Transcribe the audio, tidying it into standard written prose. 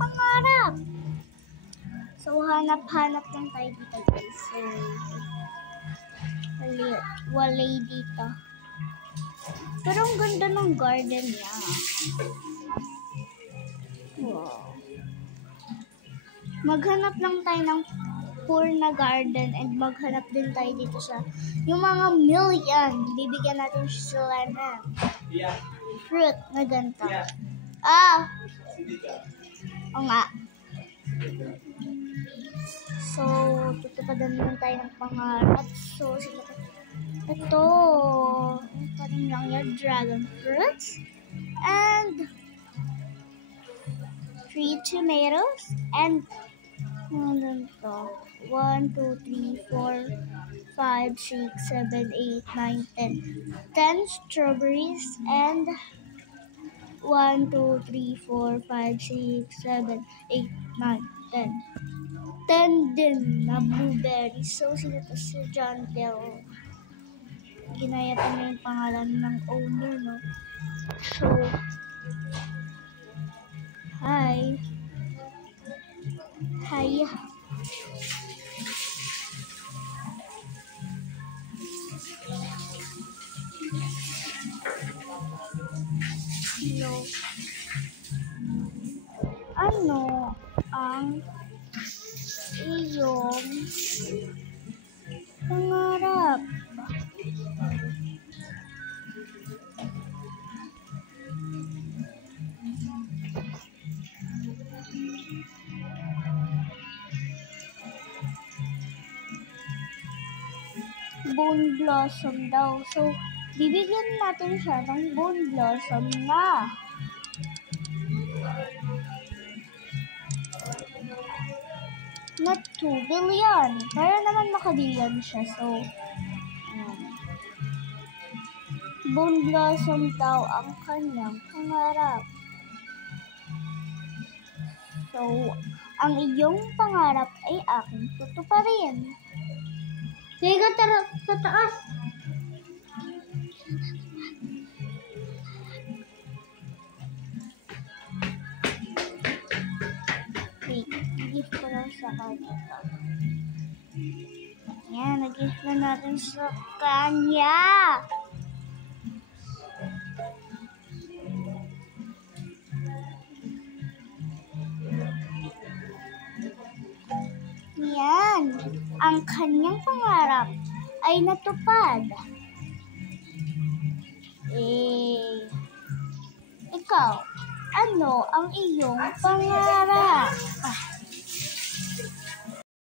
pangarap. So, hanap-hanap lang tayo dito, guys. So, walay dito. Pero ang ganda ng garden niya. Wow. Maghanap lang tayo ng poor na garden and maghanap din tayo dito sa yung mga million. Bibigyan natin sila ng fruit na ganito. O nga. So, tutupadan naman tayo ng pangarap. So, ito pa rin lang yung dragon fruits and 3 tomatoes and 1, 2, 3, 4, 5, 6, 7, 8, 9, 10 strawberries and 1, 2, 3, 4, 5, 6, 7, 8, 9, 10 din na blueberries. So, sila to si John Del. Ginaya pa na yung pangalan ng owner, no? So, hi. Hi. Hello. Ano ang iyong pangarap? Bone blossom daw. So, bibigyan natin siya ng bone blossom na. Not 2 billion. Para naman makabillion siya. So, bone blossom daw ang kanyang pangarap. So, ang iyong pangarap ay aking tutuparin. Sige, tara sa taas. Wait, i-gift ko lang sa kanya. Yan, nag-gift na natin sa kanya. Yan, ang kanyang pangarap ay natupad. Ikaw, ano ang iyong pangarap?